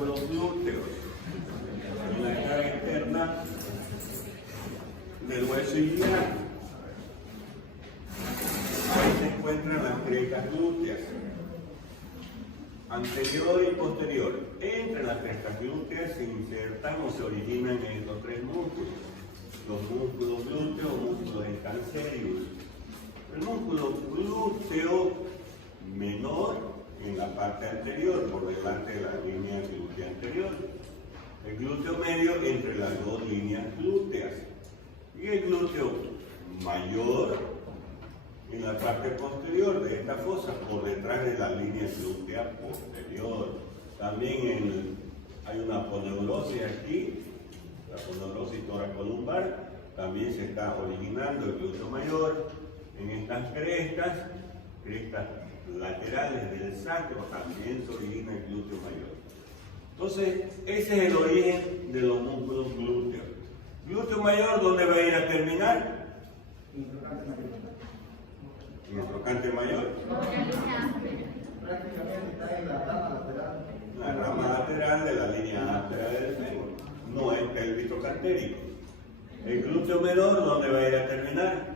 músculos glúteos. En la cara externa del hueso iliaco. Ahí se encuentran las crestas glúteas, anterior y posterior. Entre las crestas glúteas se insertan o se originan estos tres músculos: los músculos glúteos o músculos cancerius. El músculo glúteo menor en la parte anterior, por delante de la línea glútea anterior. El glúteo medio entre las dos líneas glúteas. Y el glúteo mayor en la parte posterior de esta fosa, por detrás de la línea glútea posterior. También hay una aponeurosis aquí, la aponeurosis toracolumbar. También se está originando el glúteo mayor en estas crestas laterales del sacro. También se origina el glúteo mayor. Entonces, ese es el origen de los músculos glúteos. Glúteo mayor, ¿dónde va a ir a terminar? En el trocánter mayor. Prácticamente está en la rama lateral. La rama lateral de la línea lateral del fémur. No es pelvitrocantérico. El glúteo menor, ¿dónde va a ir a terminar?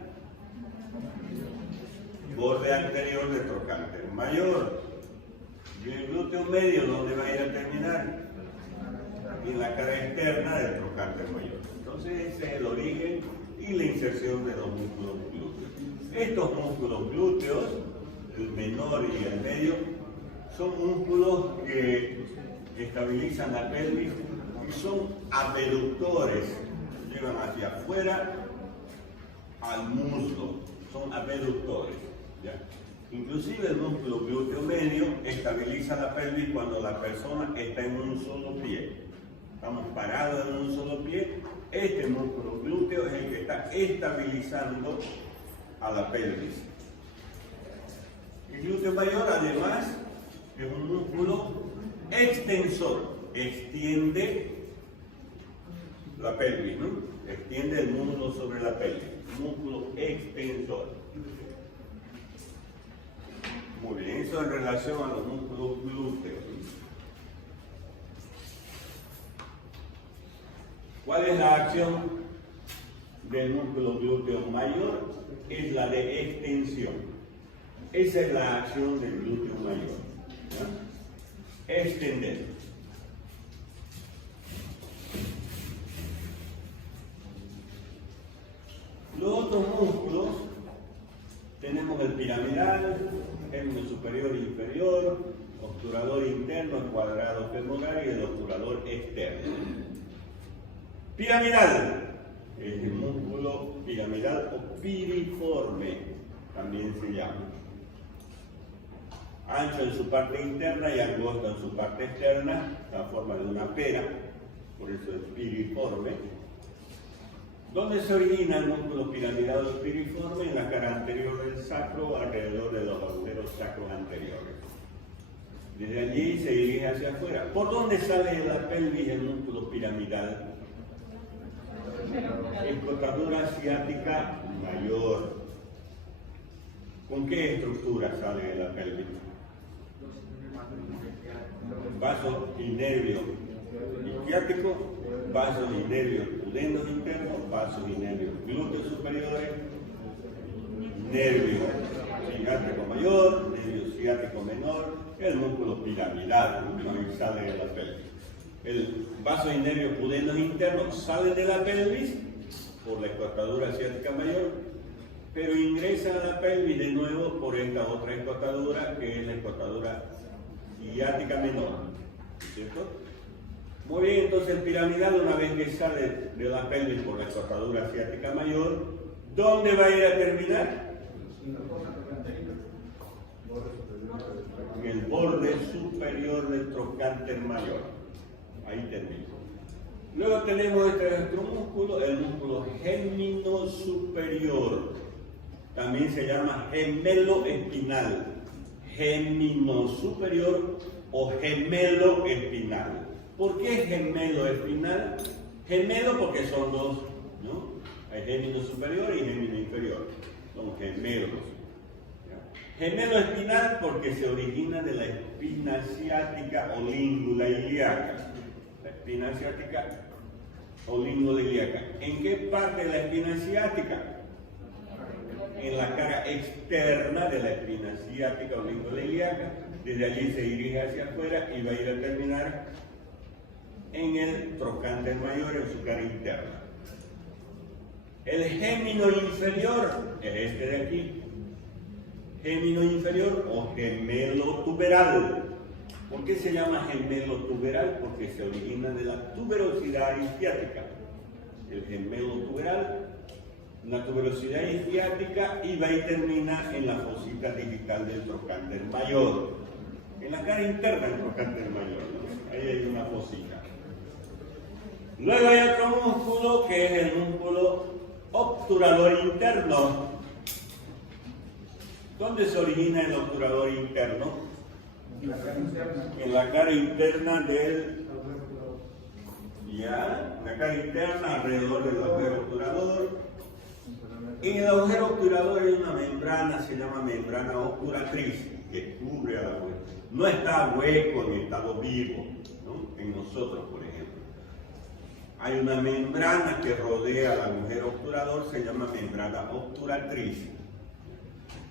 Borde anterior del trocánter mayor. Y el glúteo medio, ¿dónde va a ir a terminar? En la cara externa del trocánter mayor. Entonces ese es el origen y la inserción de los músculos glúteos. Estos músculos glúteos, el menor y el medio, son músculos que estabilizan la pelvis y son abductores, llevan hacia afuera al muslo, son abductores, ¿ya? Inclusive el músculo glúteo medio estabiliza la pelvis cuando la persona está en un solo pie. Estamos parados en un solo pie. Este músculo glúteo es el que está estabilizando a la pelvis. El glúteo mayor, además, es un músculo extensor. Extiende la pelvis, ¿no? Extiende el muslo sobre la pelvis. Músculo extensor. Muy bien, eso en relación a los músculos glúteos. ¿Cuál es la acción del músculo glúteo mayor? Es la de extensión. Esa es la acción del glúteo mayor, ¿ya? Extender. Los otros músculos, tenemos el piramidal, gémino superior e inferior, obturador interno, el cuadrado femoral y el obturador externo. Piramidal es el músculo piramidal o piriforme, también se llama. Ancho en su parte interna y angosto en su parte externa, la forma de una pera, por eso es piriforme. ¿Dónde se origina el músculo piramidal o piriforme? En la cara anterior del sacro, alrededor de los agujeros sacros anteriores. Desde allí se dirige hacia afuera. ¿Por dónde sale de la pelvis el músculo piramidal? Escotadura ciática mayor. ¿Con qué estructura sale de la pelvis? Vaso y nervio isquiático, vasos y nervios pudendos internos, vasos y nervios glúteos superiores, nervio ciático mayor, nervio ciático menor, el músculo piramidal, ¿no? Sale de la pelvis. El vaso y nervio pudendos internos salen de la pelvis por la escotadura ciática mayor, pero ingresan a la pelvis de nuevo por esta otra escotadura que es la escotadura ciática menor, ¿cierto? Muy bien, entonces el piramidal, una vez que sale de la pelvis por la escotadura ciática mayor, ¿dónde va a ir a terminar? En el borde superior del trocánter mayor. Ahí termina. Luego tenemos este otro músculo, el músculo gémino superior. También se llama gemelo espinal. Gemino superior o gemelo espinal. ¿Por qué gemelo espinal? Gemelo porque son dos, ¿no? Hay gémino superior y gémino inferior. Son gemelos. ¿Ya? Gemelo espinal porque se origina de la espina ciática o língula ilíaca. La espina ciática o língula ilíaca. ¿En qué parte de la espina ciática? En la cara externa de la espina ciática o língula ilíaca. Desde allí se dirige hacia afuera y va a ir a terminar en el trocánter mayor, en su cara interna. El gémino inferior es este de aquí. Gémino inferior o gemelo tuberal. ¿Por qué se llama gemelo tuberal? Porque se origina de la tuberosidad isquiática. El gemelo tuberal, la tuberosidad isquiática, y va y termina en la fosita digital del trocánter mayor. En la cara interna del trocánter mayor, ¿no? Ahí hay una fosita. Luego hay otro músculo que es el músculo obturador interno. ¿Dónde se origina el obturador interno? En la cara interna del... Ya, en la cara interna, alrededor del agujero obturador. En el agujero obturador hay una membrana, se llama membrana obturatriz, que cubre al agujero. No está hueco ni estado vivo, ¿no? En nosotros, por ejemplo. Hay una membrana que rodea al agujero obturador, se llama membrana obturatriz.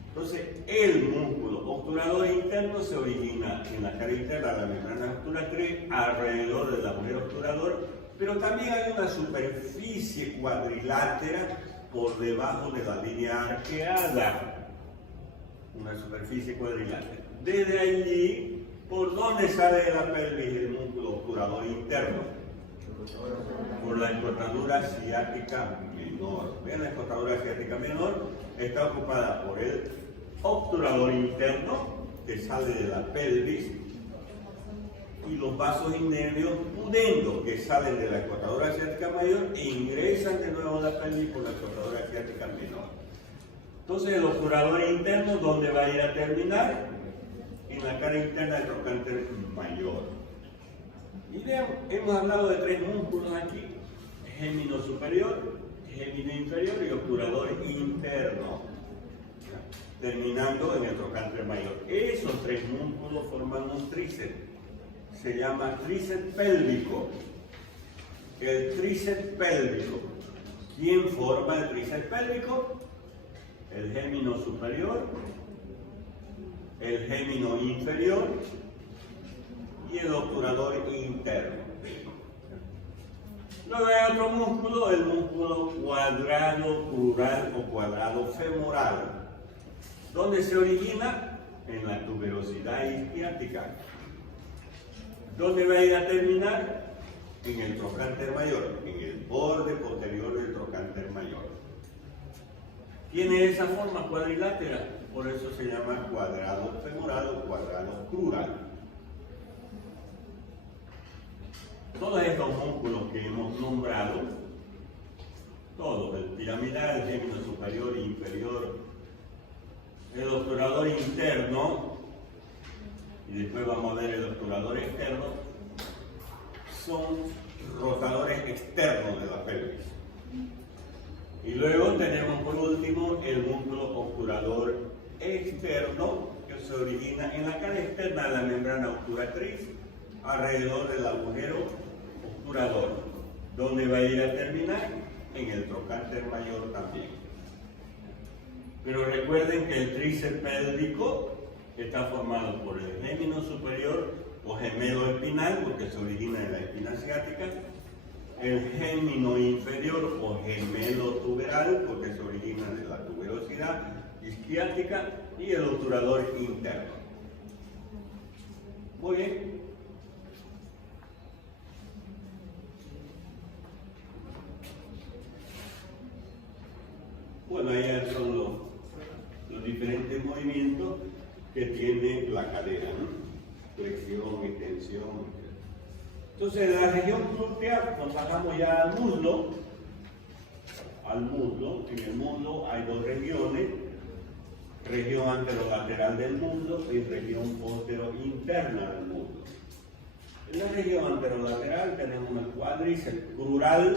Entonces, el músculo obturador interno se origina en la cara interna de la membrana obturatriz, alrededor del agujero obturador, pero también hay una superficie cuadrilátera por debajo de la línea arqueada. Una superficie cuadrilátera. Desde allí, ¿por dónde sale de la pelvis el músculo obturador interno? Por la escotadura ciática menor. ¿Ven? La escotadura ciática menor está ocupada por el obturador interno que sale de la pelvis y los vasos y nervios pudendos que salen de la escotadura ciática mayor e ingresan de nuevo a la pelvis por la escotadura ciática menor. Entonces el obturador interno, ¿dónde va a ir a terminar? En la cara interna del trocánter mayor. Y hemos hablado de tres músculos aquí: gémino superior, gémino inferior y obturador interno, terminando en el trocánter mayor. Esos tres músculos forman un tríceps. Se llama tríceps pélvico. El tríceps pélvico. ¿Quién forma el tríceps pélvico? El gémino superior, el gémino inferior y el obturador interno. Luego hay otro músculo, el músculo cuadrado crural o cuadrado femoral. ¿Dónde se origina? En la tuberosidad isquiática. ¿Dónde va a ir a terminar? En el trocánter mayor, en el borde posterior del trocánter mayor. Tiene esa forma cuadrilátera, por eso se llama cuadrado femoral o cuadrado crural. Todos estos músculos que hemos nombrado, todos, el piramidal, el gémino superior e inferior, el obturador interno, y después vamos a ver el obturador externo, son rotadores externos de la pelvis. Y luego tenemos por último el músculo obturador externo, que se origina en la cara externa de la membrana obturatriz, alrededor del agujero obturador, donde va a ir a terminar en el trocánter mayor también. Pero recuerden que el tríceps pélvico está formado por el gémino superior o gemelo espinal, porque se origina en la espina ciática, el gémino inferior o gemelo tuberal, porque se origina de la tuberosidad isquiática, y el obturador interno. Muy bien. Bueno, ahí son los diferentes movimientos que tiene la cadera, ¿no? Flexión, extensión. Entonces, de la región glútea nos bajamos ya al muslo. En el muslo hay dos regiones: región anterolateral del muslo y región postero-interna del muslo. En la región anterolateral tenemos el cuádriceps crural,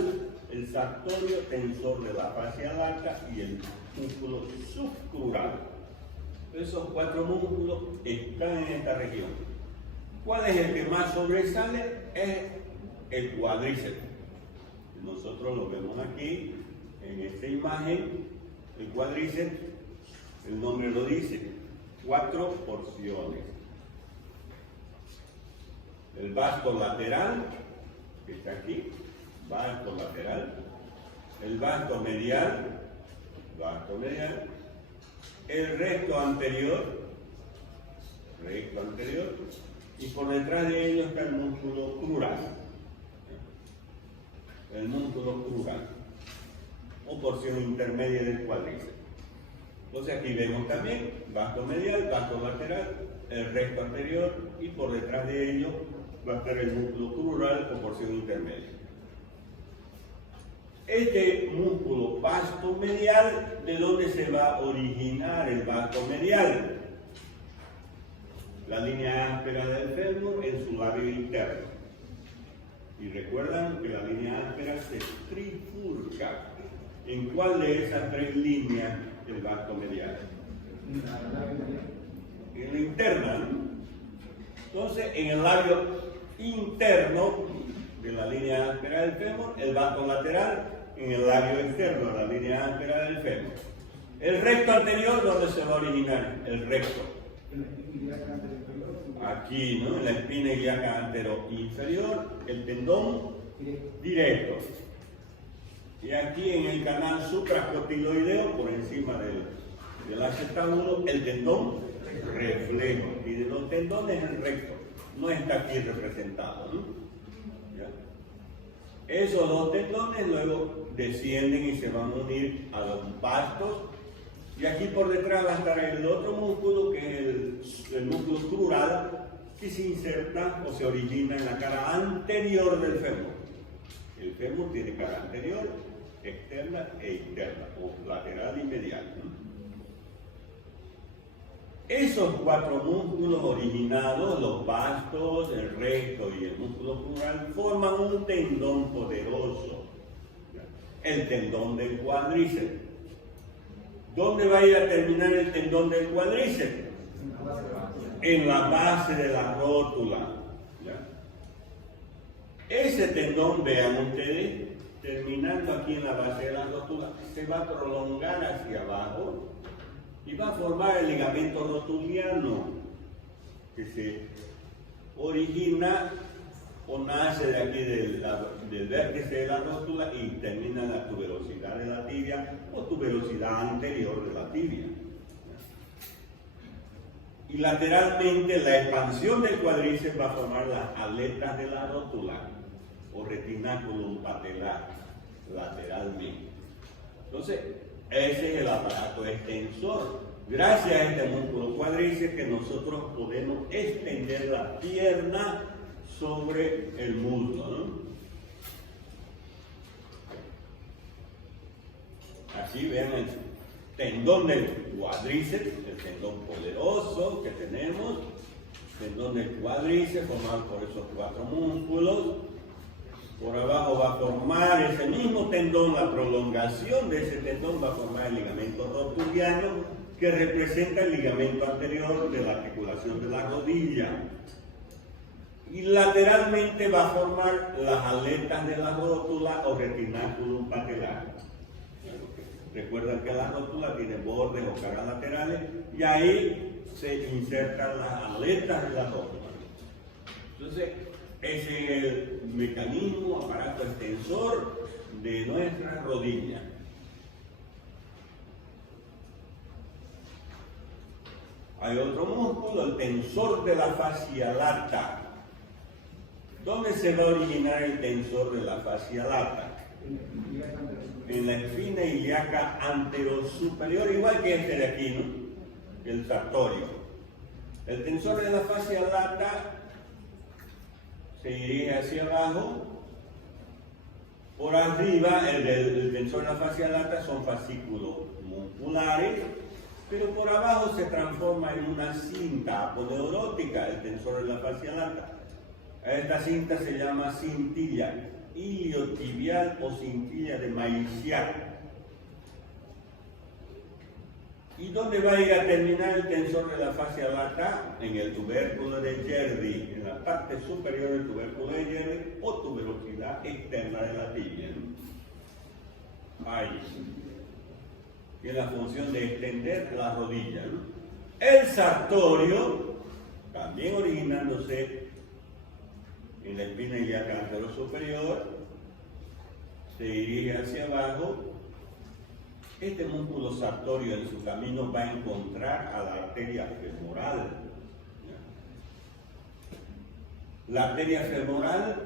el sartorio, tensor de la fascia lata y el músculo subcrural. Esos 4 músculos están en esta región. ¿Cuál es el que más sobresale? Es el cuádriceps. Nosotros lo vemos aquí, en esta imagen, el cuádriceps, el nombre lo dice, 4 porciones. El vasto lateral, que está aquí, vasto lateral, el vasto medial, el recto anterior, y por detrás de ello está el músculo crural. El músculo crural, o porción intermedia del cuádriceps. Entonces aquí vemos también vasto medial, vasto lateral, el recto anterior, y por detrás de ello va a estar el músculo crural o porción intermedia. Este músculo vasto medial, ¿de dónde se va a originar el vasto medial? La línea áspera del fémur en su labio interno. Y recuerdan que la línea áspera se trifurca. ¿En cuál de esas 3 líneas del vasto medial? En la interna, ¿no? Entonces, en el labio interno de la línea áspera del fémur, el vasto lateral, en el labio externo de la línea áspera del fémur. El recto anterior, ¿dónde se va a originar? El recto. Aquí, ¿no? En la espina ilíaca antero-inferior, el tendón directo. Y aquí en el canal suprascotiloideo, por encima del acetábulo, el tendón reflejo. Y de los tendones el recto. No está aquí representado, ¿no? ¿Ya? Esos 2 tendones luego descienden y se van a unir a los vastos. Y aquí por detrás va a estar el otro músculo, que es el músculo crural, que se inserta o se origina en la cara anterior del fémur. El fémur tiene cara anterior, externa e interna, o lateral y medial, ¿no? Esos 4 músculos originados, los vastos, el recto y el músculo crural, forman un tendón poderoso, el tendón del cuádriceps. ¿Dónde va a ir a terminar el tendón del cuádriceps? En la base de la rótula. ¿Ya? Ese tendón, vean ustedes, terminando aquí en la base de la rótula, se va a prolongar hacia abajo y va a formar el ligamento rotuliano, que se origina o nace de aquí del vértice de la rótula y termina en la tuberosidad de la tibia o tuberosidad anterior de la tibia. Y lateralmente la expansión del cuádriceps va a formar las aletas de la rótula o retináculum patelar lateralmente. Entonces, ese es el aparato extensor. Gracias a este músculo cuádriceps que nosotros podemos extender la pierna sobre el muslo, ¿no? Así vean el tendón del cuádriceps, el tendón poderoso que tenemos, tendón del cuádriceps formado por esos 4 músculos. Por abajo va a formar ese mismo tendón, la prolongación de ese tendón va a formar el ligamento rotuliano, que representa el ligamento anterior de la articulación de la rodilla. Y lateralmente va a formar las aletas de la rótula o retináculum patelar. Recuerdan que la rótula tiene bordes o caras laterales y ahí se insertan las aletas de la rótula. Entonces, ese es el mecanismo, aparato extensor de nuestra rodilla. Hay otro músculo, el tensor de la fascia lata. ¿Dónde se va a originar el tensor de la fascia lata? En la espina ilíaca anterosuperior, igual que este de aquí, ¿no? El sartorio. El tensor de la fascia lata se dirige hacia abajo. Por arriba, el tensor de la fascia lata son fascículos musculares, pero por abajo se transforma en una cinta aponeurótica, el tensor de la fascia lata. Esta cinta se llama cintilla iliotibial o cintilla de Maillard. ¿Y dónde va a ir a terminar el tensor de la fascia lata? En el tubérculo de Gerdy, en la parte superior del tubérculo de Gerdy o tuberosidad externa de la tibia. Ahí. Tiene la función de extender la rodilla. El sartorio, también originándose en la espina ilíaca anterior superior, se dirige hacia abajo. Este músculo sartorio en su camino va a encontrar a la arteria femoral. La arteria femoral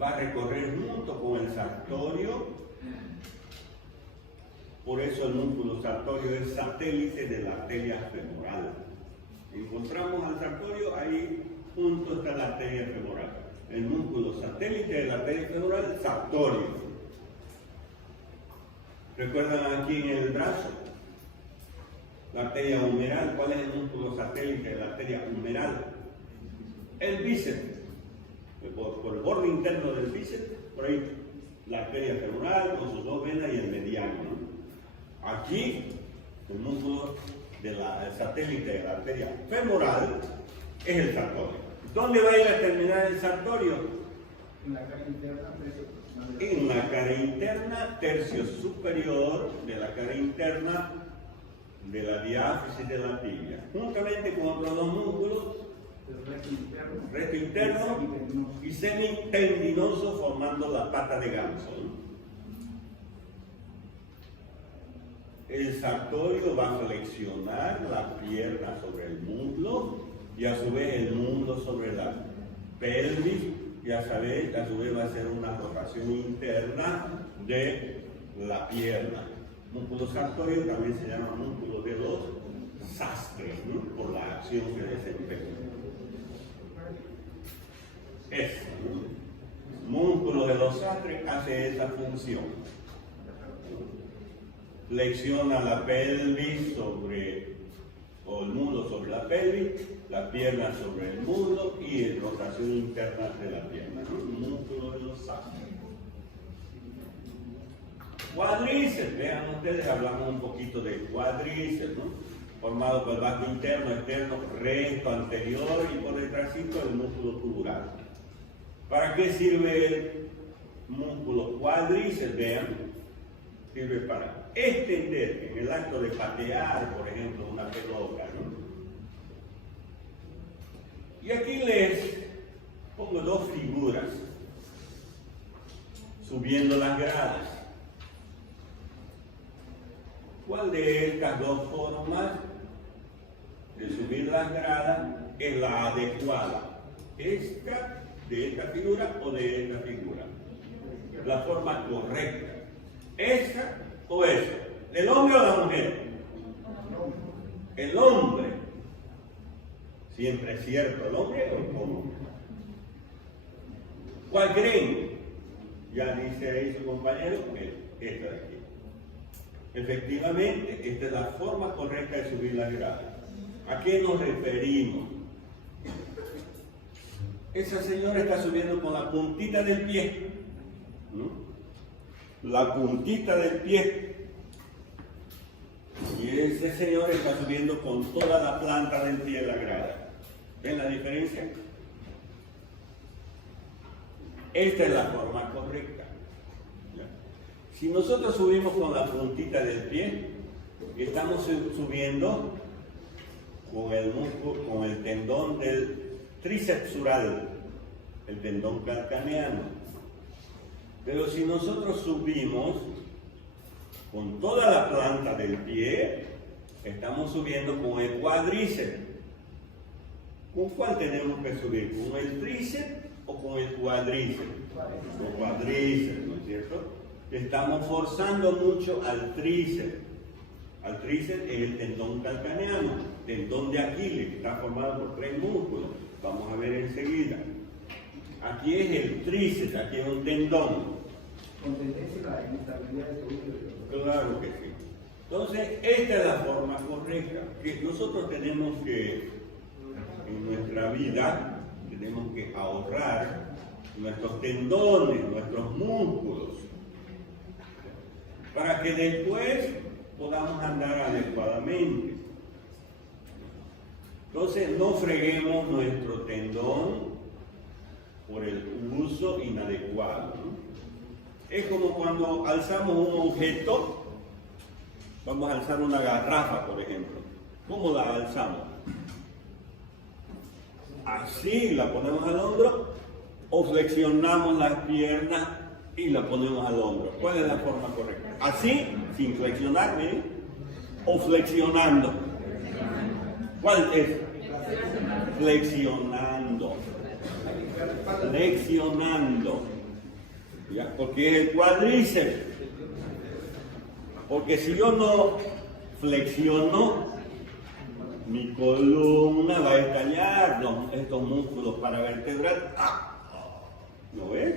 va a recorrer junto con el sartorio, por eso el músculo sartorio es satélite de la arteria femoral. Encontramos al sartorio, ahí junto está la arteria femoral. El músculo satélite de la arteria femoral, sartorio. ¿Recuerdan aquí en el brazo? La arteria humeral. ¿Cuál es el músculo satélite de la arteria humeral? El bíceps. Por el borde interno del bíceps, por ahí la arteria femoral con sus dos venas y el mediano, ¿no? Aquí, el músculo del satélite de la arteria femoral es el sartorio. ¿Dónde va a ir a terminar el sartorio? En la cara interna, En la cara interna, tercio superior de la cara interna de la diáfisis de la tibia, juntamente con otros dos músculos, recto interno y semitendinoso, formando la pata de ganso. El sartorio va a flexionar la pierna sobre el muslo y a su vez el muslo sobre la pelvis, y a su vez va a hacer una rotación interna de la pierna. Músculo sartorio también se llama músculo de los sastres, ¿no? Por la acción que desempeña. Este músculo de los sastres hace esa función. Flexiona la pelvis o el muslo sobre la pelvis, la pierna sobre el muslo y en rotación interna de la pierna, ¿no? El músculo de los sastres. Cuádriceps, vean ustedes, hablamos un poquito de cuádriceps, ¿no? Formado por el vasto interno, externo, recto, anterior y por detrásito el músculo tubular. ¿Para qué sirve el músculo cuádriceps? Vean, sirve para extender en el acto de patear, por ejemplo, una pelota, ¿no? Y aquí les pongo dos figuras subiendo las gradas. ¿Cuál de estas dos formas de subir las gradas es la adecuada? ¿Esta de esta figura o de esta figura? La forma correcta. ¿Esta o esa? ¿El hombre o la mujer? El hombre. Siempre es cierto, ¿el hombre o cómo? ¿Cuál creen? Ya dice ahí su compañero que esta de aquí. Efectivamente, esta es la forma correcta de subir la gradas. ¿A qué nos referimos? Esa señora está subiendo con la puntita del pie, ¿no? La puntita del pie. Y ese señor está subiendo con toda la planta del pie la grada. ¿Ven la diferencia? Esta es la forma correcta. Si nosotros subimos con la puntita del pie, estamos subiendo con el músculo, con el tendón del trícepsural, el tendón calcaneano. Pero si nosotros subimos con toda la planta del pie, estamos subiendo con el cuádriceps. ¿Con cuál tenemos que subir? ¿Con el tríceps o con el cuádriceps? Con cuádriceps, ¿no es cierto? Estamos forzando mucho al tríceps. Al tríceps es el tendón calcaneano, tendón de Aquiles, que está formado por 3 músculos. Vamos a ver enseguida. Aquí es el tríceps, aquí es un tendón. Con tendencia a la inestabilidad de tobillo. Claro que sí. Entonces, esta es la forma correcta, que nosotros tenemos que, en nuestra vida, tenemos que ahorrar nuestros tendones, nuestros músculos, para que después podamos andar adecuadamente. Entonces, no freguemos nuestro tendón por el uso inadecuado, ¿no? Es como cuando alzamos un objeto, vamos a alzar una garrafa, por ejemplo. ¿Cómo la alzamos? Así la ponemos al hombro, o flexionamos las piernas y la ponemos al hombro. ¿Cuál es la forma correcta? Así, sin flexionar, miren, o flexionando. ¿Cuál es? Flexionando. Flexionando. ¿Ya? Porque es el cuádriceps. Porque si yo no flexiono, mi columna va a estallar, estos músculos paravertebrales. ¿No ves?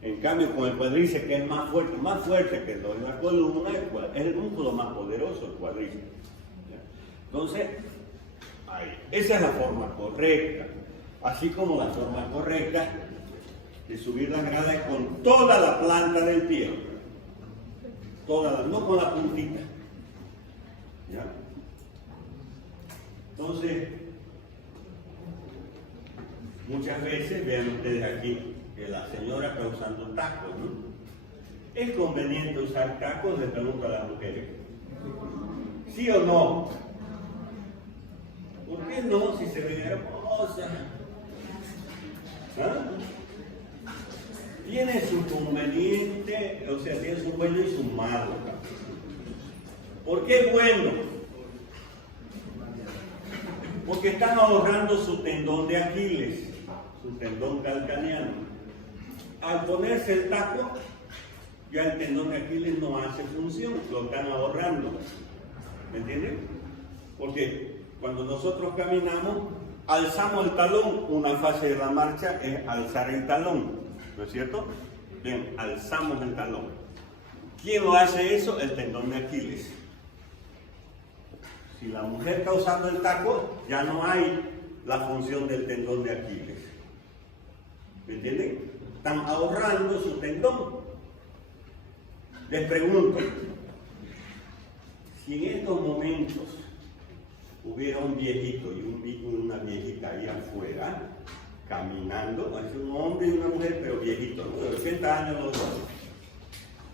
En cambio, con el cuádriceps, que es más fuerte que la columna, es el músculo más poderoso, el cuádriceps. Entonces, ahí. Esa es la forma correcta. Así como la forma correcta de subir las gradas es con toda la planta del pie. No con la puntita. ¿Ya? Entonces, muchas veces, vean ustedes aquí, que la señora está usando tacos, ¿no? ¿Es conveniente usar tacos? Le pregunto a las mujeres. ¿Sí o no? ¿Por qué no? Si se ven hermosas. ¿Ah? Tiene su conveniente, o sea, tiene su bueno y su malo. ¿Por qué bueno? Porque están ahorrando su tendón de Aquiles, su tendón calcaneano. Al ponerse el taco, ya el tendón de Aquiles no hace función, lo están ahorrando. ¿Me entienden? Porque cuando nosotros caminamos, alzamos el talón. Una fase de la marcha es alzar el talón, ¿no es cierto? Bien, alzamos el talón. ¿Quién lo hace eso? El tendón de Aquiles. Si la mujer está usando el taco, ya no hay la función del tendón de Aquiles. ¿Me entienden? Están ahorrando su tendón. Les pregunto, si en estos momentos hubiera un viejito y una viejita ahí afuera, caminando, es un hombre y una mujer, pero viejito, ¿no? De 80 años los dos,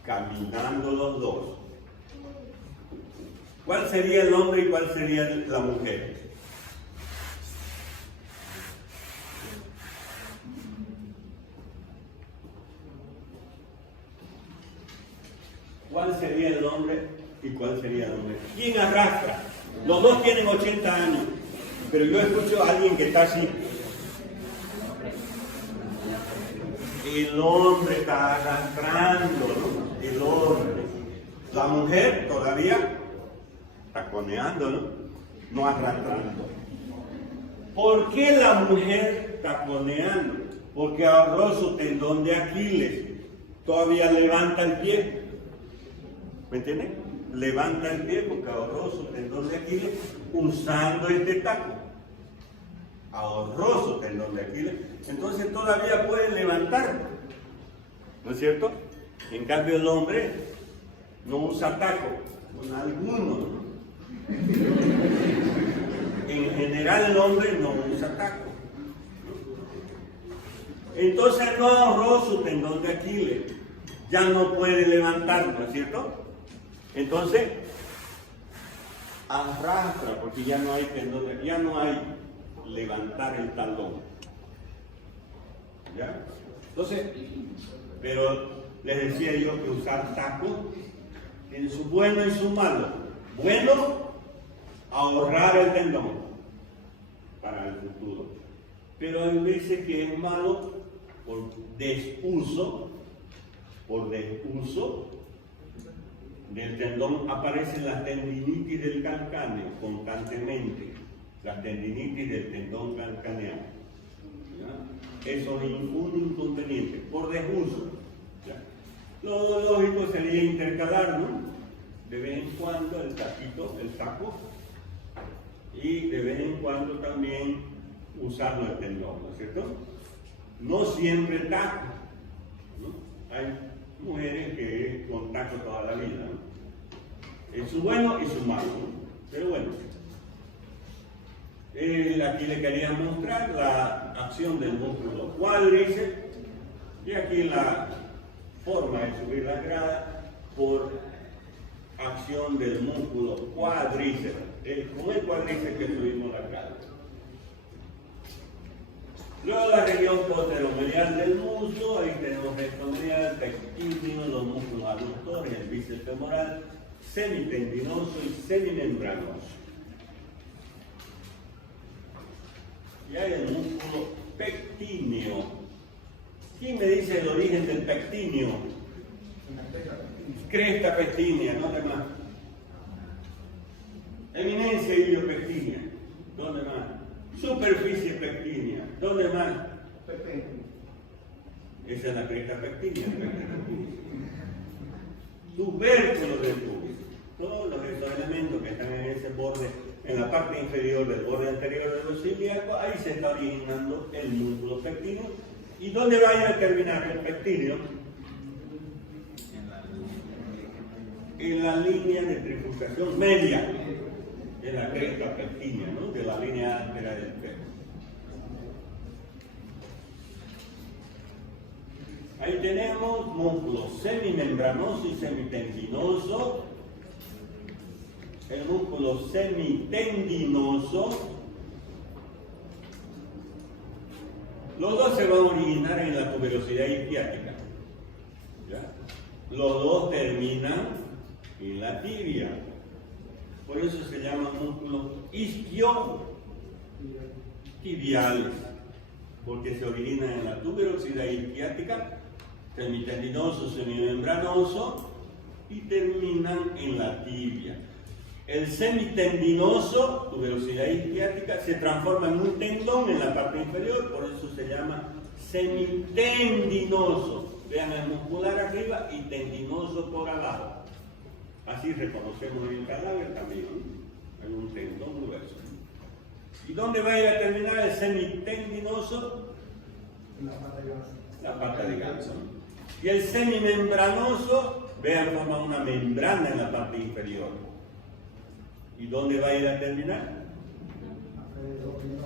caminando los dos, ¿cuál sería el hombre y cuál sería la mujer? ¿Cuál sería el hombre y cuál sería la mujer? ¿Quién arrastra? Los dos tienen 80 años, pero yo escucho a alguien que está así. El hombre está arrastrando, ¿no? El hombre. La mujer todavía taconeando, ¿no? No arrastrando. ¿Por qué la mujer taconeando? Porque ahorró su tendón de Aquiles. Todavía levanta el pie. ¿Me entienden? Levanta el pie porque ahorró su tendón de Aquiles usando este taco. Ahorró su tendón de Aquiles. Entonces todavía puede levantar. ¿No es cierto? En cambio el hombre no usa taco. Con algunos, ¿no? En general el hombre no usa taco. Entonces no ahorró su tendón de Aquiles. Ya no puede levantar, ¿no es cierto? Entonces, arrastra, porque ya no hay tendón, ya no hay levantar el talón. ¿Ya? Entonces, pero les decía yo que usar taco tiene su bueno y su malo. Bueno, ahorrar el tendón para el futuro. Pero hay veces que es malo por desuso del tendón, aparecen las tendinitis del calcáneo constantemente, las tendinitis del tendón calcaneano. ¿Ya? Eso es un inconveniente, por desuso. ¿Ya? Lo lógico sería intercalar, ¿no? De vez en cuando el saco, y de vez en cuando también usarlo el tendón, ¿no es cierto? No siempre taco, ¿no? Hay mujeres que con taco toda la vida, ¿no? su bueno y su malo, ¿no? Pero bueno, aquí le quería mostrar la acción del músculo cuádriceps y aquí la forma de subir la grada por acción del músculo cuádriceps. Con el cuádriceps que subimos la grada. Luego la región posteromedial del muslo, ahí tenemos recto medial, pectíneo, los músculos aductores, el bíceps femoral, semitendinoso y semimembranoso. Y hay el músculo pectíneo. ¿Quién me dice el origen del pectíneo? Cresta pectínea, no demás. Eminencia iliopectínea, ¿dónde más? Superficie pectínea, ¿dónde más? Esa es la cresta pectínea. Tubérculo del pubis. Todos esos elementos que están en ese borde, en la parte inferior del borde anterior de los ilíacos, ahí se está originando el músculo pectíneo. ¿Y dónde va a ir a terminar el pectíneo? En la línea de trifurcación media, en la cresta pectínea, ¿no? De la línea áspera del pecho. Ahí tenemos músculos semimembranoso y semitendinoso. El músculo semitendinoso, los dos se van a originar en la tuberosidad isquiática. ¿Ya? Los dos terminan en la tibia. Por eso se llaman músculos isquiotibiales, porque se originan en la tuberosidad isquiática, semitendinoso, semimembranoso, y terminan en la tibia. El semitendinoso, tuberosidad isquiática, se transforma en un tendón en la parte inferior, por eso se llama semitendinoso. Vean el muscular arriba y tendinoso por abajo. Así reconocemos en el cadáver también, ¿no? Hay un tendón grueso. ¿Y dónde va a ir a terminar el semitendinoso? La pata de ganso. Y el semimembranoso, vean, forma una membrana en la parte inferior. ¿Y dónde va a ir a terminar?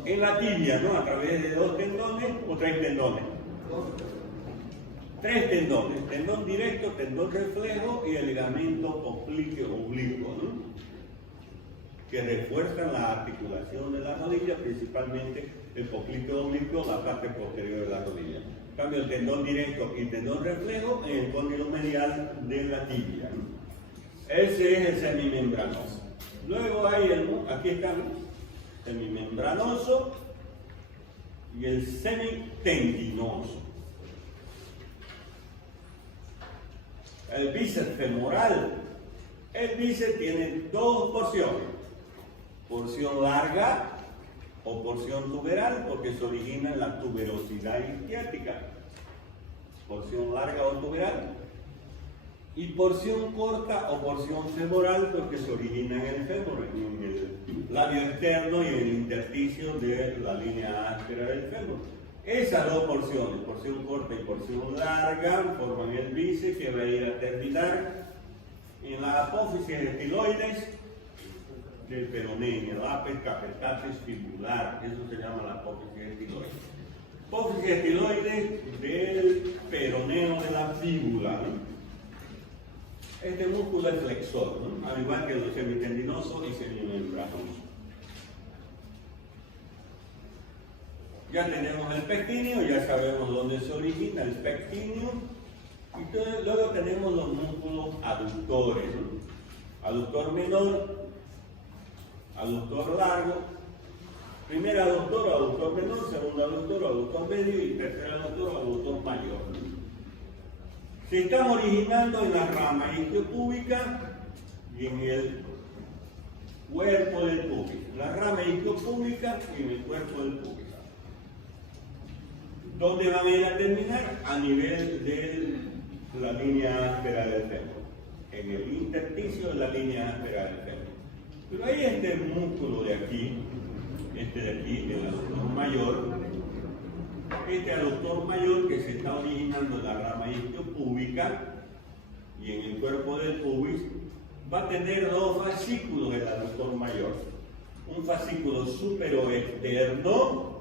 En la tibia, ¿no? A través de dos tendones o tres tendones. Tres tendones, tendón directo, tendón reflejo y el ligamento oblicuo, ¿no? Que refuerzan la articulación de la rodilla, principalmente el popliteo oblicuo, la parte posterior de la rodilla. En cambio, el tendón directo y el tendón reflejo en el cóndilo medial de la tibia, ¿no? Ese es el semimembranoso. Luego hay aquí están el semimembranoso y el semitendinoso. El bíceps femoral. El bíceps tiene dos porciones. Porción larga o porción tuberal, porque se origina en la tuberosidad isquiática. Porción larga o tuberal. Y porción corta o porción femoral, porque se origina en el fémur, en el labio externo y en el intersticio de la línea áspera del fémur. Esas dos porciones, porción corta y porción larga, forman el bíceps que va a ir a terminar en la apófisis estiloides del peroneo, en el apex capitatis fibular. Eso se llama la apófisis estiloides. Apófisis estiloides del peroneo de la fíbula, ¿no? Este músculo es flexor, ¿no? Al igual que los semitendinosos y semimembranosos. Ya tenemos el pectíneo, ya sabemos dónde se origina el pectíneo. Y luego tenemos los músculos aductores, ¿no? Aductor menor, aductor largo, primer aductor, aductor menor, segundo aductor, aductor medio y tercer aductor, aductor mayor, ¿no? Se están originando en la rama isquiopúbica y en el cuerpo del pubis. La rama isquiopúbica y en el cuerpo del pubis. ¿Dónde van a ir a terminar? A nivel de la línea áspera del fémur. En el intersticio de la línea áspera del fémur. Pero hay este músculo de aquí, el aductor mayor. Este aductor mayor que se está originando en la rama isquiopúbica y en el cuerpo del pubis va a tener dos fascículos el aductor mayor. Un fascículo superoexterno,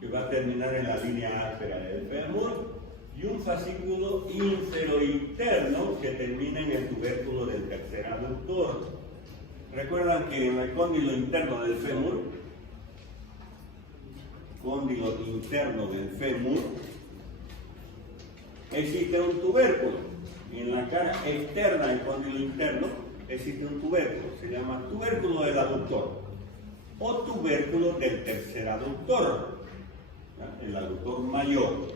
que va a terminar en la línea áspera del fémur, y un fascículo inferointerno que termina en el tubérculo del tercer aductor. Recuerdan que en el cóndilo interno del fémur, existe un tubérculo. En la cara externa del cóndilo interno existe un tubérculo, se llama tubérculo del aductor o tubérculo del tercer aductor, el aductor mayor.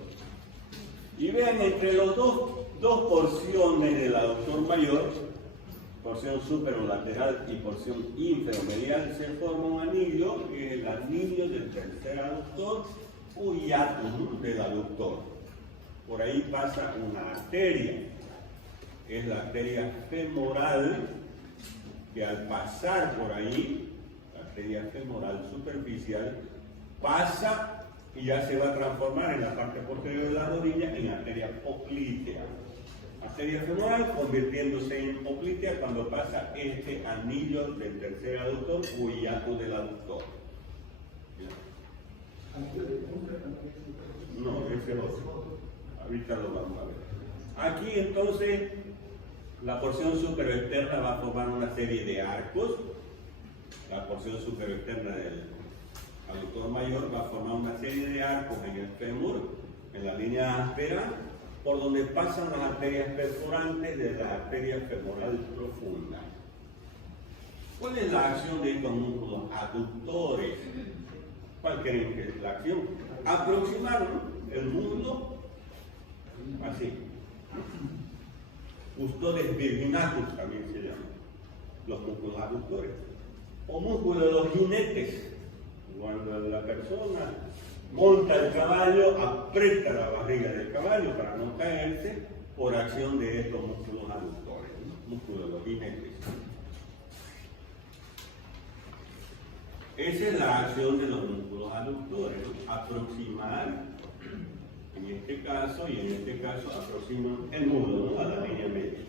Y vean, entre los dos porciones del aductor mayor, porción superolateral y porción inferomedial, se forma un anillo, que es el anillo del tercer aductor o hiatus del aductor. Por ahí pasa una arteria, que es la arteria femoral, que al pasar por ahí, la arteria femoral superficial, pasa y ya se va a transformar en la parte posterior de la rodilla en arteria poplitea. Arteria femoral convirtiéndose en poplitea cuando pasa este anillo del tercer aductor o hiatus del aductor. No, ese es otro. Ahorita lo vamos a ver. Aquí entonces la porción superoexterna va a formar una serie de arcos. La porción superoexterna del aductor mayor va a formar una serie de arcos en el fémur, en la línea áspera, por donde pasan las arterias perforantes de la arteria femoral profunda. ¿Cuál es la acción de estos músculos aductores? ¿Cuál creen que es la acción? Aproximar el muslo así. Custodes virginatus también se llaman los músculos aductores. O músculo de los jinetes. Cuando la persona monta el caballo, aprieta la barriga del caballo para no caerse por acción de estos músculos aductores, músculos de los jinetes. Esa es la acción de los músculos aductores, aproximar, en este caso y en este caso aproximan el muslo, ¿no?, a la línea media.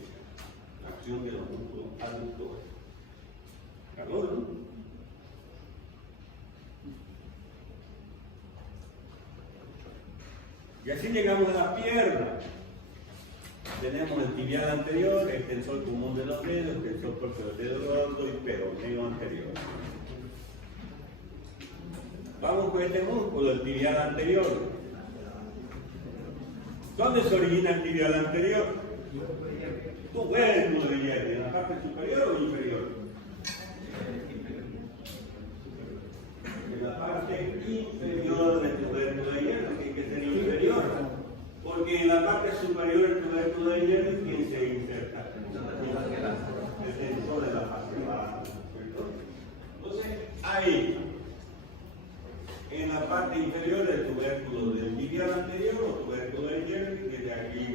La acción de los músculos aductores. ¿Calor, no? Y así llegamos a la pierna. Tenemos el tibial anterior, extensor común de los dedos, extensor propio del dedo gordo y peroneo anterior. Vamos con este músculo, el tibial anterior. ¿Dónde se origina el tibial anterior? Tubérculo de hierro, ¿en la parte superior o inferior? En la parte inferior del tubérculo de hierro, tiene que ser inferior, porque en la parte superior del tubérculo de hierro, ¿quién se inserta? El tensor de la fascia baja. Entonces, ahí, en la parte inferior del tubérculo del tibial anterior o tubérculo de hierro, que de aquí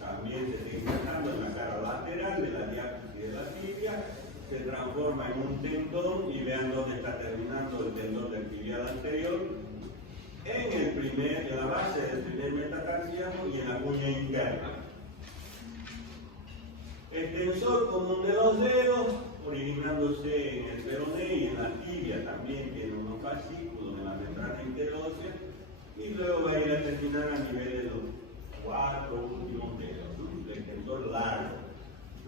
también se está insertando en la cara lateral de la diástasis de la tibia, se transforma en un tendón y vean dónde está terminando el tendón del tibial anterior, en la base del primer metatarsiano y en la cuña interna. Extensor común de los dedos, originándose en el peroné y en la tibia también tiene unos fascículos en la membrana interósea y luego va a ir a terminar a nivel de los 4 últimos dedos, ¿no? El extensor largo.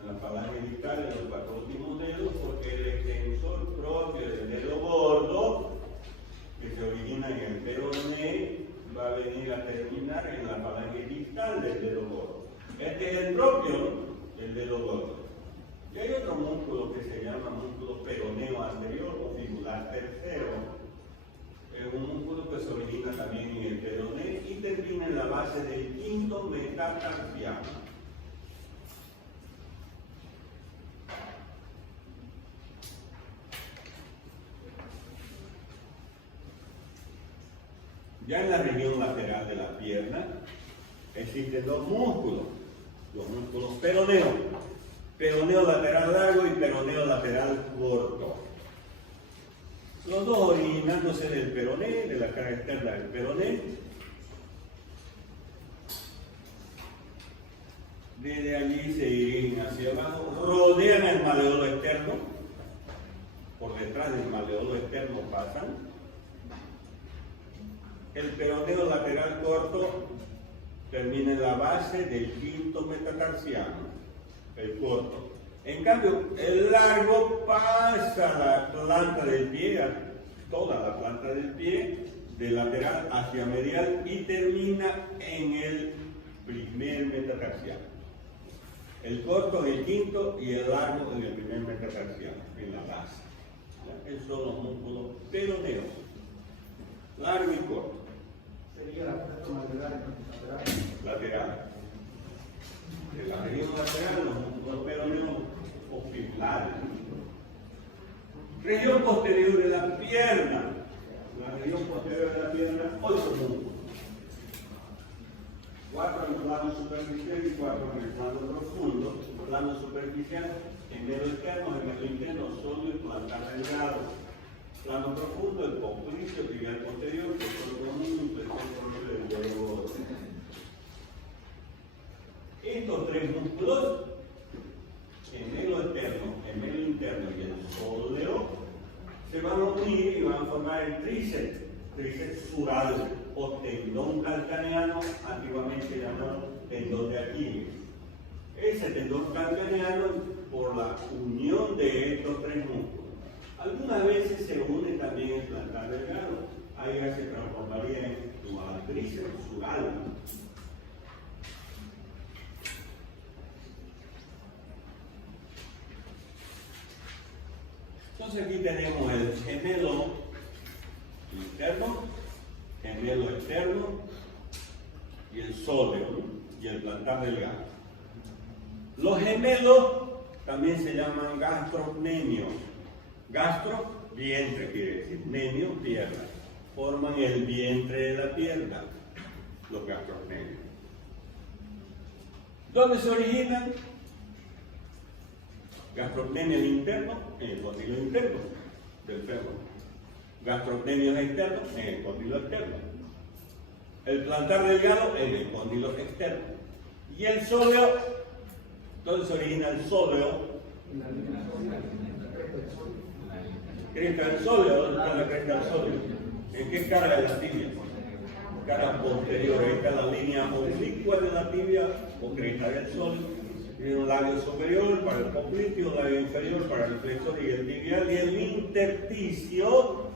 En la falange discal de los 4 últimos dedos, porque el extensor propio del dedo gordo, que se origina en el peroné, va a venir a terminar en la falange discal del dedo gordo. Este es el propio del dedo gordo. Y hay otro músculo que se llama músculo peroneo anterior o fibular tercero. Es un músculo que se origina también en el peroné y termina en la base del quinto metatarsiano. Ya en la región lateral de la pierna existen dos músculos, los músculos peroneo, peroneo lateral largo y peroneo lateral corto. Los dos originándose del peroné, de la cara externa del peroné. Desde allí se dirigen hacia abajo, rodean el maleolo externo, por detrás del maleolo externo pasan. El peroneo lateral corto termina en la base del quinto metatarsiano, el corto. En cambio, el largo pasa la planta del pie, toda la planta del pie, de lateral hacia medial y termina en el primer metatarsiano. El corto en el quinto y el largo en el primer metatarsiano, en la base. Esos son los músculos peroneos, largo y corto. Sería la parte lateral. Lateral. De la región lateral, los músculos peroneos occidentales. Región posterior de la pierna. La región posterior de la pierna, 8 músculos. 4 en el plano superficial y 4 en el plano profundo. Plano superficial, gemelo externo, gemelo interno, sólido y plantar delgado. Plano profundo, el complicio, tibial posterior, sector común, sector del huevo. Estos 3 músculos, gemelo externo, gemelo interno y el sóleo, se van a unir y van a formar el tríceps sural o tendón calcaneano, antiguamente llamado tendón de Aquiles. Ese tendón calcaneano, por la unión de estos 3 músculos, algunas veces se une también el plantar delgado, ahí ya se transformaría en cuádriceps sural. Entonces aquí tenemos el gemelo interno, gemelo externo y el sóleo, ¿no? Y el plantar delgado. Los gemelos también se llaman gastrocnemios. Gastro, vientre quiere decir, nemio, pierna. Forman el vientre de la pierna, los gastrocnemios. ¿Dónde se originan? Gastrocnemios internos en el cóndilo interno del fémur. Gastrocnemios externos en el cóndilo externo. El plantar delgado en el cóndilo externo. Y el sóleo, ¿dónde se origina el sóleo? Cresta del sóleo, ¿dónde está la cresta del sóleo? ¿En qué cara de la tibia? Cara posterior, esta es la línea oblicua de la tibia o cresta del sóleo. Tiene un labio superior para el popliteo, un labio inferior para el flexor y el tibial, y el intersticio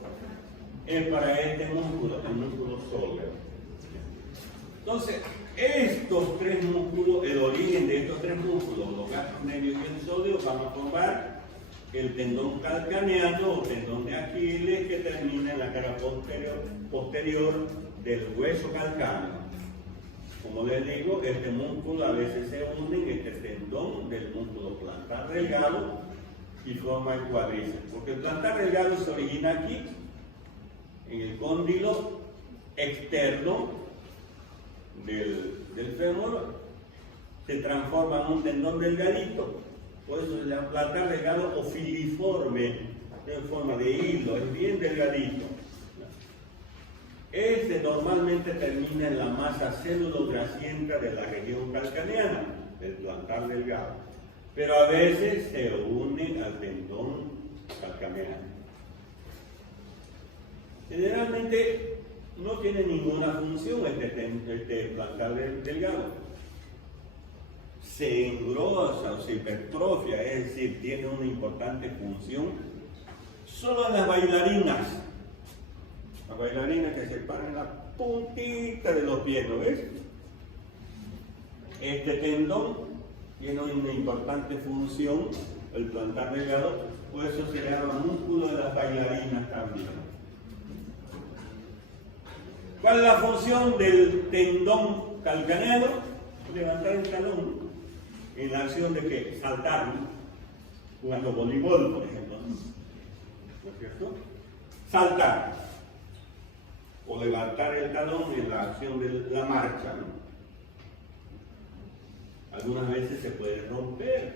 es para este músculo, el músculo sóleo. Entonces, estos 3 músculos, el origen de estos 3 músculos, los gastrocnemios y el sóleo, van a formar el tendón calcaneano o tendón de Aquiles que termina en la cara posterior del hueso calcáneo. Como les digo, este músculo a veces se une en este tendón del músculo plantar delgado y forma el cuádriceps. Porque el plantar delgado se origina aquí, en el cóndilo externo del fémur, se transforma en un tendón delgadito. Por eso se llama plantar delgado o filiforme, en forma de hilo, es bien delgadito. Este normalmente termina en la masa célulograsienta de la región calcaneana, del plantar delgado, pero a veces se une al tendón calcaneano. Generalmente no tiene ninguna función este plantar delgado. Se engrosa o se hipertrofia, es decir, tiene una importante función solo en las bailarinas. Las bailarinas que se paran en la puntita de los pies, ¿no ves? Este tendón tiene una importante función, el plantar delgado, por eso se llama músculo de las bailarinas también. ¿Cuál es la función del tendón calcaneano? Levantar el talón en la acción de que saltar, ¿no? Jugando voleibol, por ejemplo, ¿no es cierto? Saltar o levantar el talón en la acción de la marcha, ¿no? Algunas veces se puede romper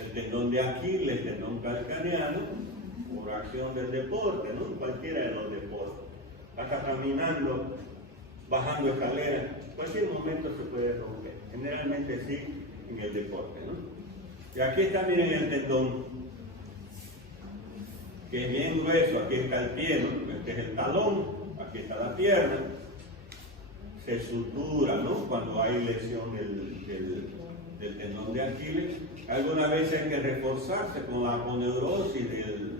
el tendón de Aquiles, el tendón calcaneano, por acción del deporte, ¿no? Cualquiera de los deportes. Vas caminando, bajando escaleras, en cualquier momento se puede romper. Generalmente sí, en el deporte, ¿no? Y aquí está, miren, el tendón, que es bien grueso. Aquí está el pie, ¿no? Este es el talón, aquí está la pierna. Se sutura, ¿no? Cuando hay lesión del tendón de Aquiles. Algunas veces hay que reforzarse con la aponeurosis del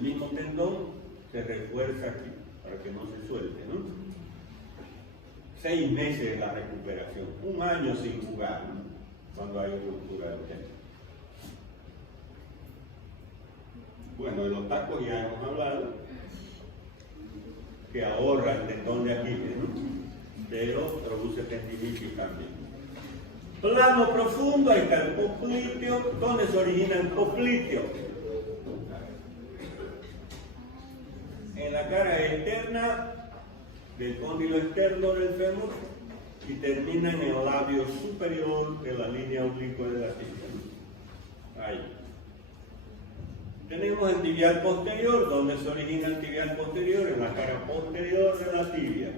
mismo tendón, se refuerza aquí para que no se suelte, ¿no? 6 meses de la recuperación, 1 año sin jugar, ¿no? Cuando hay ruptura del tendón. Bueno, de los tacos ya hemos hablado, que ahorra el tendón de Aquiles, ¿no? Pero produce tendinitis también. Plano profundo, ahí está el popliteo. ¿Dónde se origina el popliteo? En la cara externa del cóndilo externo del fémur y termina en el labio superior de la línea oblicua de la tibia, ¿no? Ahí. Tenemos el tibial posterior. ¿Dónde se origina el tibial posterior? En la cara posterior de la tibia,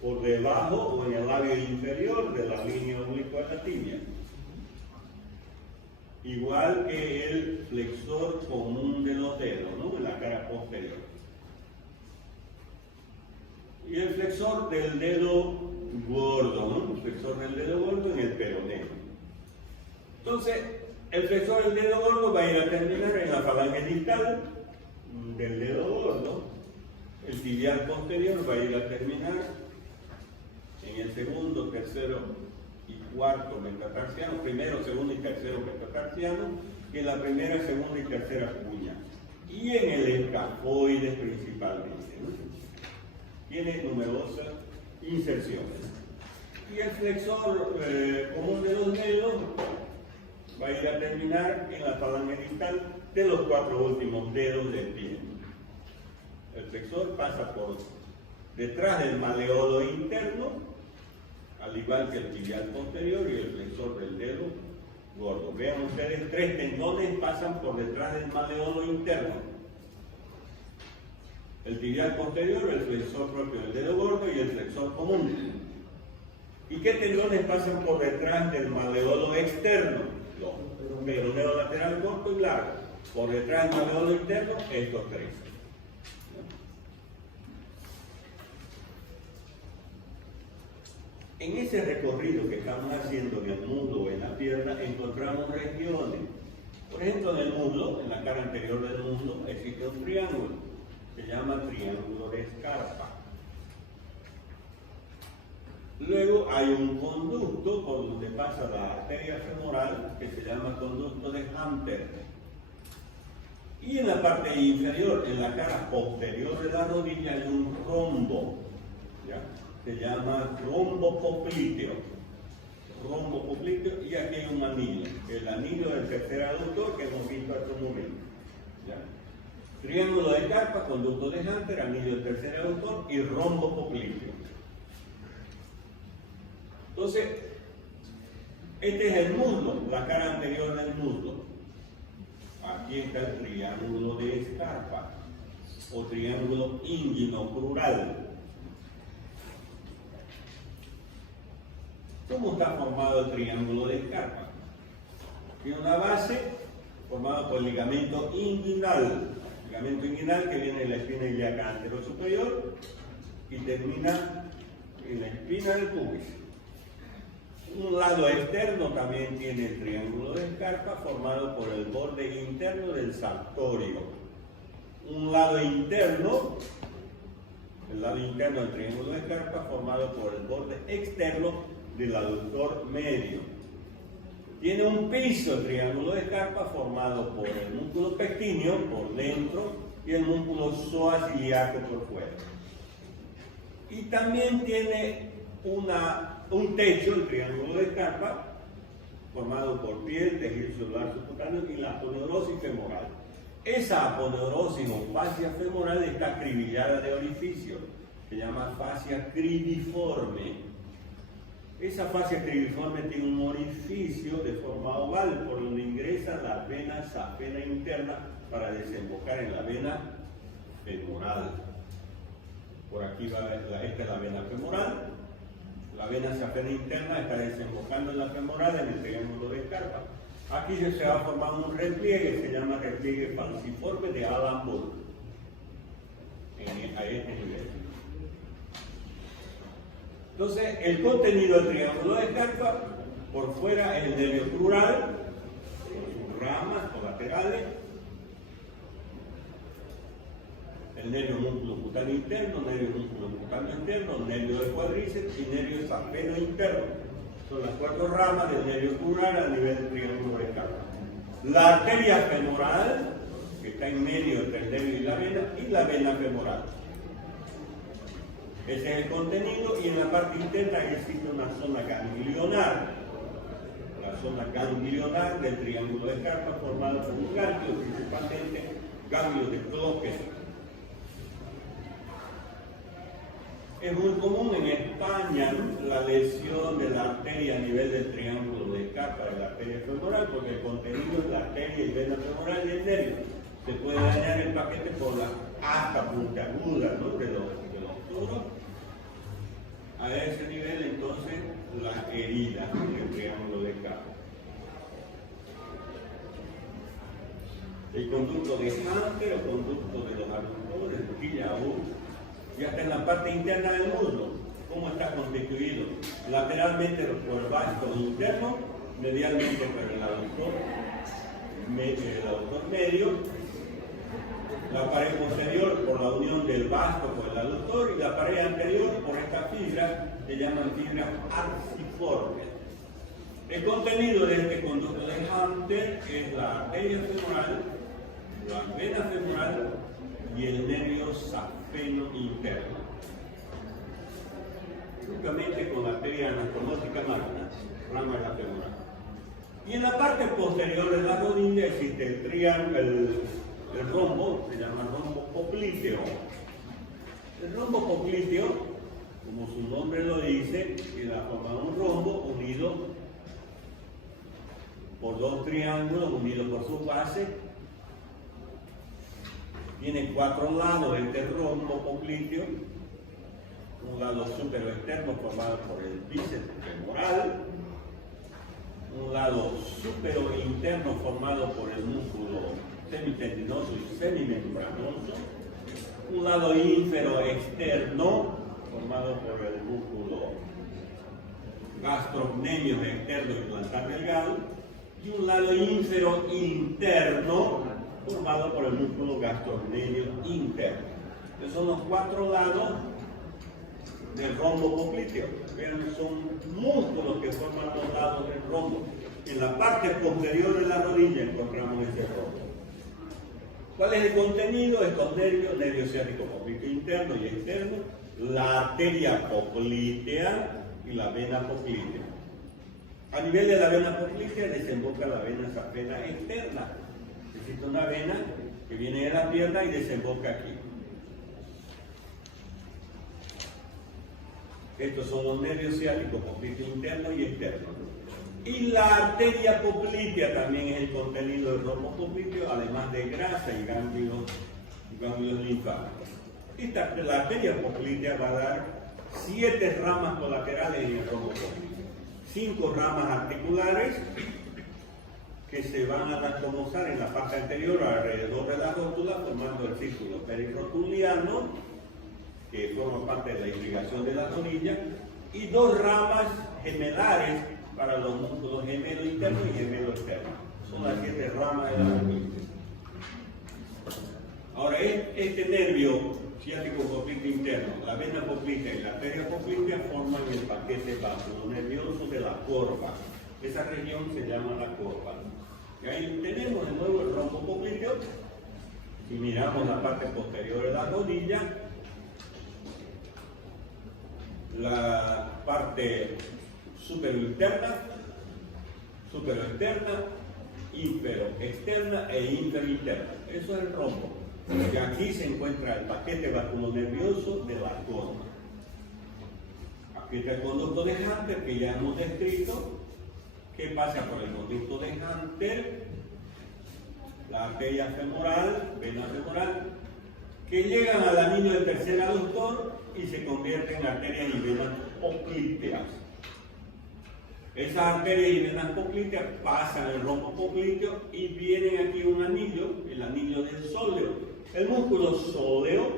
por debajo o en el labio inferior de la línea oblicua de la tibia. Igual que el flexor común de los dedos, ¿no? En la cara posterior. Y el flexor del dedo gordo, ¿no? El flexor del dedo gordo en el peroneo. Entonces, el flexor del dedo gordo va a ir a terminar en la falange distal del dedo gordo. El tibial posterior va a ir a terminar en el segundo, tercero y cuarto metatarsiano, primero, segundo y tercero metatarsiano, y en la primera, segunda y tercera cuña. Y en el escafoides principalmente, ¿no? Tiene numerosas inserciones. Y el flexor común de los dedos va a ir a terminar en la falange distal de los 4 últimos dedos del pie. El flexor pasa por detrás del maleolo interno, al igual que el tibial posterior y el flexor del dedo gordo. Vean ustedes, 3 tendones pasan por detrás del maleolo interno. El tibial posterior, el flexor propio del dedo gordo y el flexor común. ¿Y qué tendones pasan por detrás del maleolo externo? Los peroneo lateral corto y largo. Por detrás del maleolo interno, estos 3. En ese recorrido que estamos haciendo en el muslo o en la pierna, encontramos regiones. Por ejemplo, en el muslo, en la cara anterior del muslo, existe un triángulo. Se llama triángulo de Scarpa. Luego hay un conducto por donde pasa la arteria femoral que se llama conducto de Hunter. Y en la parte inferior, en la cara posterior de la rodilla, hay un rombo. ¿Ya? Se llama rombo popliteo. Rombo popliteo, y aquí hay un anillo. El anillo del tercer aductor que hemos visto hasta un momento. ¿Ya? Triángulo de Scarpa, conducto de Hunter, anillo del tercer aductor y rombo popliteo. Entonces, este es el muslo, la cara anterior del muslo. Aquí está el triángulo de Scarpa o triángulo inguinocrural. ¿Cómo está formado el triángulo de Scarpa? Tiene una base formada por el ligamento inguinal que viene de la espina ilíaca anterosuperior y termina en la espina del pubis. Un lado externo también tiene el triángulo de Scarpa formado por el borde interno del sartorio. Un lado interno, el lado interno del triángulo de Scarpa formado por el borde externo del aductor medio. Tiene un piso el triángulo de Scarpa formado por el músculo pectíneo por dentro y el músculo psoas ilíaco por fuera. Y también tiene un techo, el triángulo de Scarpa, formado por piel, tejido celular subcutáneo y la aponeurosis femoral. Esa aponeurosis o fascia femoral está acribillada de orificio, se llama fascia cribiforme. Esa fascia cribiforme tiene un orificio de forma oval por donde ingresa la vena safena interna para desembocar en la vena femoral. Por aquí va, esta es la vena femoral, La vena safena interna está desembocando en la femoral en el triángulo de Scarpa. Aquí se va a formar un repliegue, se llama repliegue falciforme de Allenburg, a este nivel. Entonces, el contenido del triángulo de Scarpa, por fuera es el nervio crural, sus ramas colaterales, el nervio músculo cutáneo interno, nervio músculo cutáneo interno, nervio del cuádriceps y nervio safeno interno. Son las 4 ramas del nervio crural a nivel del triángulo de Scarpa. La arteria femoral, que está en medio entre el nervio y la vena femoral. Ese es el contenido, y en la parte interna existe una zona ganglionar. La zona ganglionar del triángulo de Scarpa formada por un ganglio, principalmente ganglios de Cloques. Es muy común en España la lesión de la arteria a nivel del triángulo de Scarpa, de la arteria femoral, porque el contenido es la arteria y vena femoral y el nervio. Se puede dañar el paquete por la asta puntiaguda, ¿no?, de los turos. A ese nivel, entonces, la herida del triángulo de Scarpa. El conducto de Hunter, el conducto de los aductores, el Guillaud, y hasta en la parte interna del muslo, cómo está constituido. Lateralmente por el vasto interno, medialmente por el aductor medio, la pared posterior por la unión del vasto con el aductor, y la pared anterior por esta fibra, que llaman fibras arciformes. El contenido de este conducto de Hunter es la arteria femoral, la vena femoral y el nervio safeno interno, únicamente con la arteria anastomosis magna, rama de la femoral. Y en la parte posterior de la rodilla existe el triángulo, el rombo, se llama rombo popliteo. El rombo popliteo, como su nombre lo dice, queda formado un rombo unido por 2 triángulos unidos por su base. Tiene 4 lados este rombo popliteo, un lado superoexterno formado por el bíceps femoral, un lado superointerno formado por el músculo semitendinoso y semimembranoso, un lado ínfero-externo formado por el músculo gastrocnemio externo y plantar delgado, y un lado ínfero-interno formado por el músculo gastrocnemio interno. Estos son los 4 lados del rombo popliteo. Son músculos que forman los lados del rombo. En la parte posterior de la rodilla encontramos ese rombo. ¿Cuál es el contenido? Estos nervios, nervio ciático popliteo interno y externo, la arteria poplitea y la vena poplitea. A nivel de la vena poplitea desemboca la vena safena externa. Existe una vena que viene de la pierna y desemboca aquí. Estos son los nervios ciáticos popliteo interno y externo. Y la arteria poplitea también es el contenido del rombo popliteo, además de grasa y ganglios linfáticos. La arteria poplitea va a dar 7 ramas colaterales en el rombo popliteo, 5 ramas articulares que se van a anastomosar en la parte anterior alrededor de la rótula, formando el círculo perirotuliano, que forma parte de la irrigación de la rodilla, y 2 ramas gemelares para los músculos gemelo interno y gemelo externo. Son las 7 ramas de la rodilla. Ahora, este nervio ciático popliteo interno, la vena poplitea y la arteria poplitea forman el paquete vasculonervioso de la corva. Esa región se llama la corva. Y ahí tenemos de nuevo el rombo popliteo. Si miramos la parte posterior de la rodilla, la parte superoexterna, inferoexterna e inferinterna. Eso es el rombo. Y aquí se encuentra el paquete vasculonervioso de la corva. Aquí está el conducto de Hunter que ya hemos descrito. ¿Qué pasa por el conducto de Hunter? La arteria femoral, vena femoral, que llegan al anillo del tercer aductor y se convierten en arterias y venas poplíteas. Esas arterias y venas poplíteas pasan el rombo poplíteo y vienen aquí un anillo, el anillo del sóleo. El músculo sóleo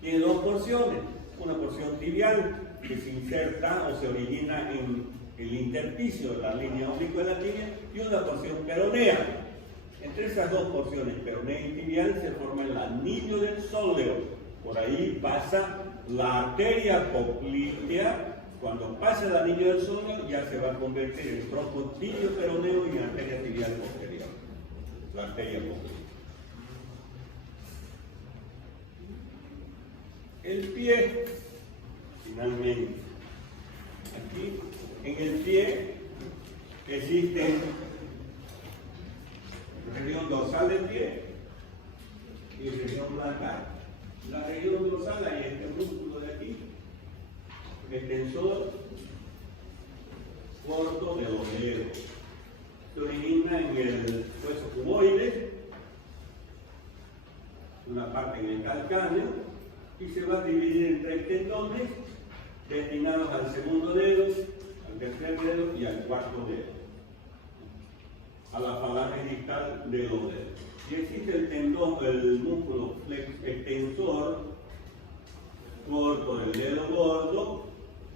tiene dos porciones, una porción tibial que se inserta o se origina en el intersticio de la línea oblicuo-latina y una porción peronea. Entre esas dos porciones, peronea y tibial, se forma el anillo del sóleo. Por ahí pasa la arteria poplítea. Cuando pasa el anillo del sóleo, ya se va a convertir en tronco tibio peroneo y en arteria tibial posterior. La arteria poplítea. El pie, finalmente. Aquí, en el pie, existe región dorsal del pie y región plantar. La región dorsal hay este músculo de aquí, extensor corto de los dedos. Se origina en el hueso cuboide, una parte en el calcáneo, y se va a dividir en 3 tendones destinados al segundo dedo, al tercer dedo y al cuarto dedo, a la falange distal de los dedos. Y existe el tendón, el músculo extensor corto del dedo gordo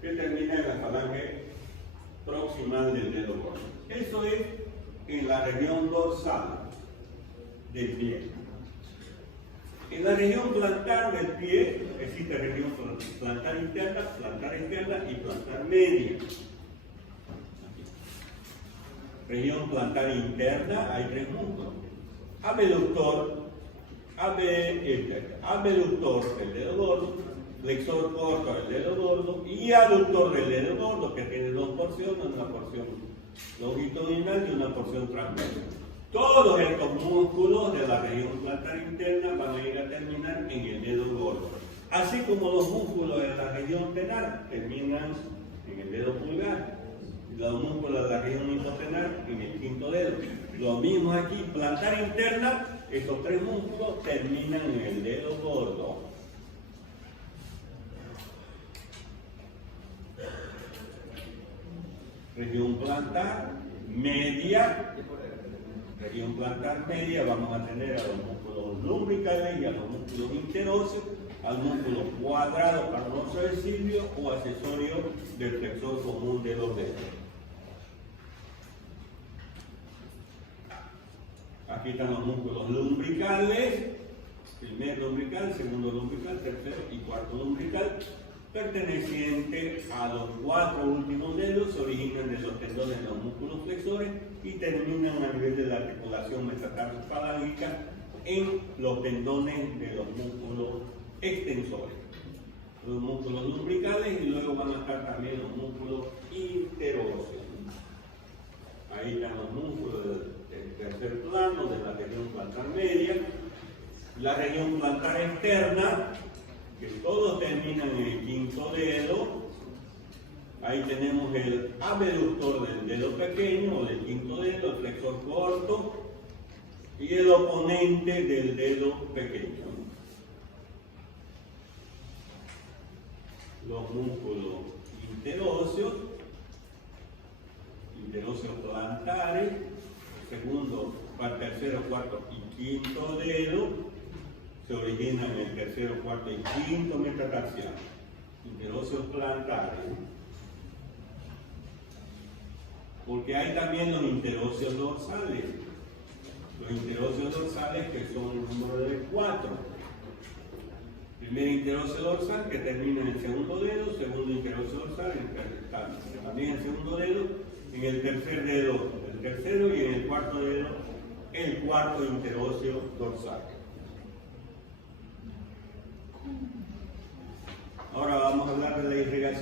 que termina en la falange proximal del dedo gordo. Eso es en la región dorsal del pie. En la región plantar del pie existe región plantar interna y plantar media. Región plantar interna hay 3 músculos. Abductor del dedo gordo, flexor corto del dedo gordo y aductor del dedo gordo, que tiene 2 porciones, una porción longitudinal y una porción transversal. Todos estos músculos de la región plantar interna van a ir a terminar en el dedo gordo. Así como los músculos de la región tenar terminan en el dedo pulgar, y los músculos de la región hipotenar en el quinto dedo. Lo mismo aquí, plantar interna, estos 3 músculos terminan en el dedo gordo. Región plantar media. Región plantar media vamos a tener a los músculos lumbricales y a los músculos interóseos, al músculo cuadrado carnoso del cilio o accesorio del flexor común de los dedos. Aquí están los músculos lumbricales, primer lumbrical, segundo lumbrical, tercero y cuarto lumbrical, pertenecientes a los 4 últimos dedos, se originan de los tendones de los músculos flexores y terminan a nivel de la articulación metatarsofalágica en los tendones de los músculos extensores. Los músculos lumbricales y luego van a estar también los músculos interóseos. Ahí están los músculos del tercer plano de la región plantar media, la región plantar externa, que todos terminan en el quinto dedo. Ahí tenemos el abductor del dedo pequeño o del quinto dedo, el flexor corto, y el oponente del dedo pequeño. Los músculos interóseos plantares, segundo, tercero, cuarto y quinto dedo, se originan en el tercero, cuarto y quinto metatarsiano. Interóseos plantares. Porque hay también los interóseos dorsales. Los interóseos dorsales que son el número de 4. Primer interóseo dorsal que termina en el segundo dedo, segundo interóseo dorsal también en el segundo dedo, en el tercer dedo el tercero y en el cuarto dedo el cuarto interóseo dorsal. Ahora vamos a hablar de la irrigación.